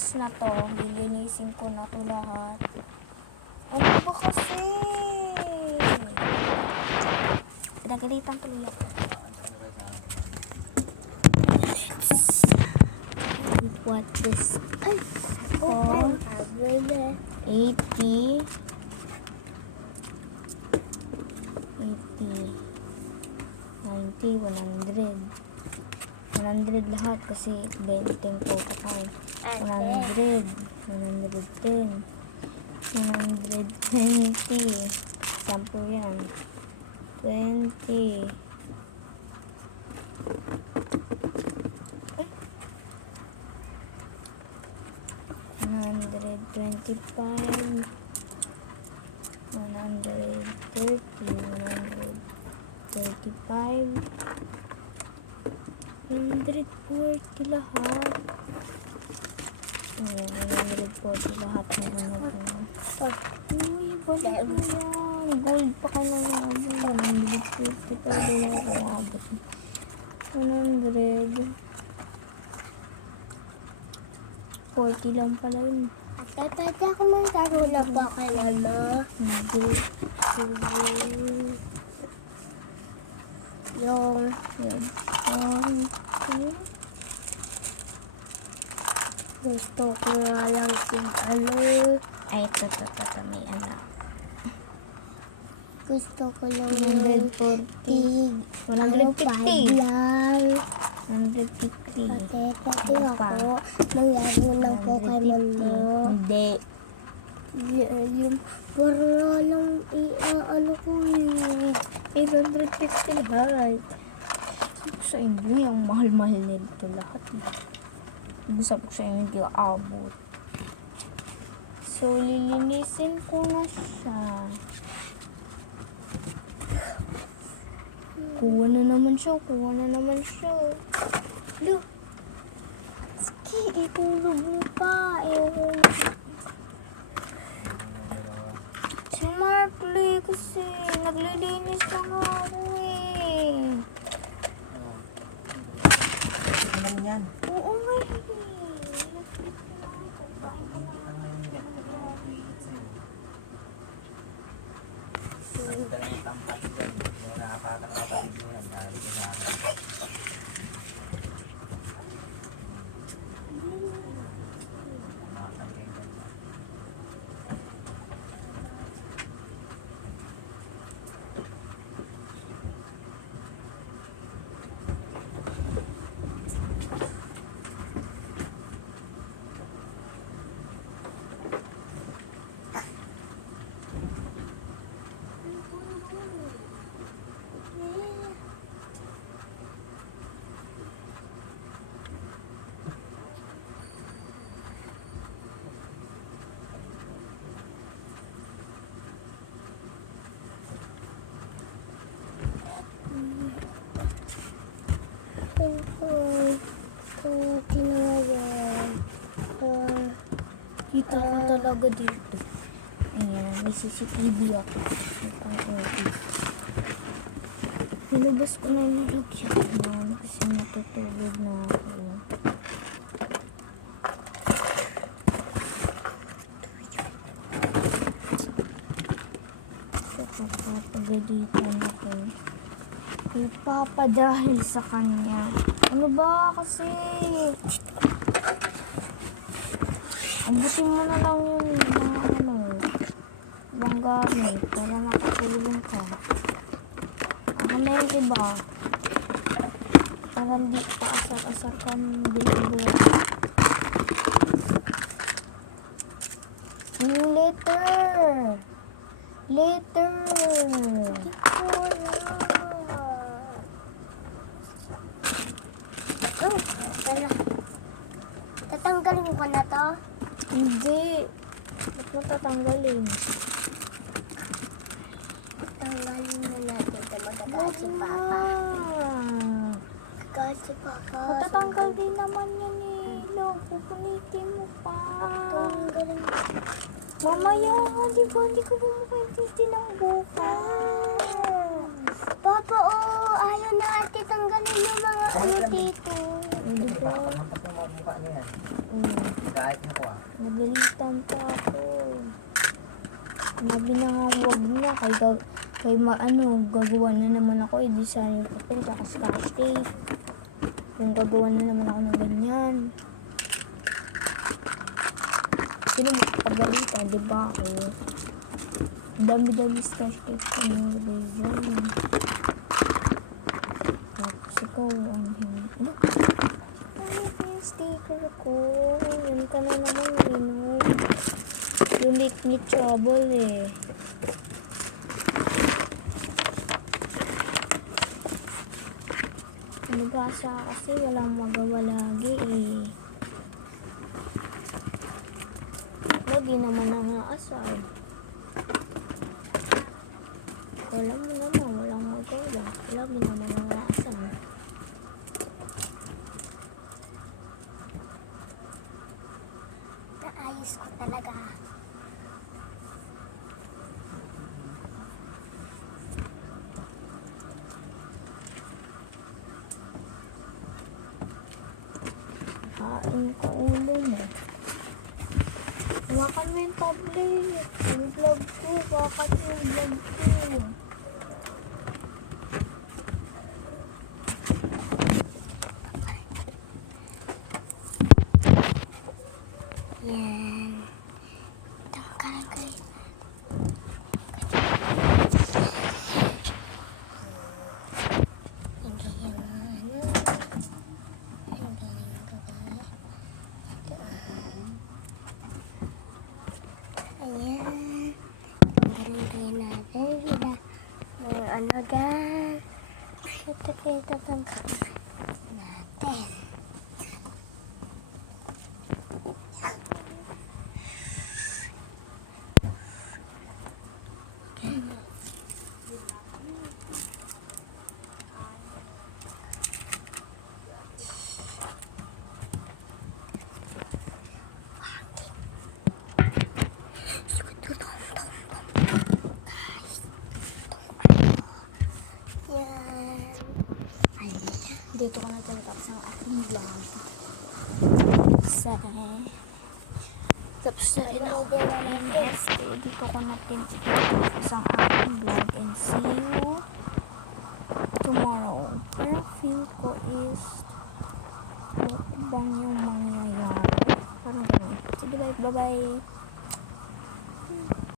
bukas na to, lilinisin ko na to lahat. Ano ba kasi? Pinagalitan tuloy ako. What this? Ay! Oh, 80. 90, 100. 100 lahat kasi 20 po kakain. 100, 110, 120. Sampo yan. 20. Ay. 125. 130, 135, 140 lahat. Ayan, 140 lahat na ano. Uy, balik mo yan. Gold pa ka na nga. 150 pa din ako abot. 140 lang pala yun. Pwede ako magkaroon na ba kay mama? Hindi. Yung Yan. gusto ko nga lang Ay, ito, may anak. gusto ko lang 140. 150. lang. 150. Pati ako, mangyari lang po kay mama. Hindi. Yung parang nga lang ano ko yun. 850 lahat. Sabi ko sa inyo, yung mahal-mahal nito lahat. Sabi ko sa inyo, hindi aabot. So, lilinisin ko na siya. Kuha na naman siya. Look. Ski, itulog mo pa. Si Markley kasi naglilinis na nga ako eh. Ano naman yan? Oo nga eh. Ito lang yung tampas dyan. Yung nakapatang kapatid mo yan. Dahil ko sa akin. Kita ko talaga dito. Ayan, may CCTV ako. Nilabas ko na yung lagyan kasi natutulog na ako. So, papapagalitan ako. Ipapadahil sa kanya. Ano ba kasi? Abutin mo na lang yun mga ibang gamit para makatulong ka. Ako na yung iba. Para hindi pa asar-asar ka bilang-bilang. Yung letter! Letter! Tatanggalin ko na to. Hindi. Ba't mo tatanggalin? Tanggalin na natin ito. Magkakaat si Papa. Magkakaat si Papa. Matatanggal din naman yan eh. Lo, pupunitin mo pa. Tanggalin. Mamaya, di ba? Hindi ko bumukintindi ng bukas. Papa, ayaw na ate tanggalin yung mga ano dito. Hindi ko Pag hampas ng mga mukha niya yan. Kahit niya po ah. Nagalitan pa ako. Sabi na nga huwag na. Kay gagawa na naman ako. I-design yung papel, tsaka scotch tape. Kung gagawa na naman ako ng ganyan. Sino magpagalitan, di ba ako? Dami-dami scotch tape ko nilagay dyan. Tapos ikaw, ano yun? Ano? Ano yung sticker ko? Yan ka na naman, Rino. Yung ni trouble eh. Nagasa kasi walang magawa lagi eh. Lagi naman ang naasar. Wala mo naman, walang magawa. Lagi naman ang naasar. Naayos ko talaga. Kain ko ulo mo. Hawakan mo yung tablet. Yung vlog ko. Hawakan mo yung vlog ko. Yan. Tangkal kayo. Hindi yan. Ayan. Tanggalin natin sila. May ano dyan. Ito kayo tatanggal natin. Yan. Dito ko na tinatapos ang aking vlog. Tapos na rin ako ng SK. Dito ko na tinatapos ang aking vlog. And see you tomorrow. Pero feel ko is ano bang yung mangyayari? Parang ganun. Sige, bye. Bye-bye.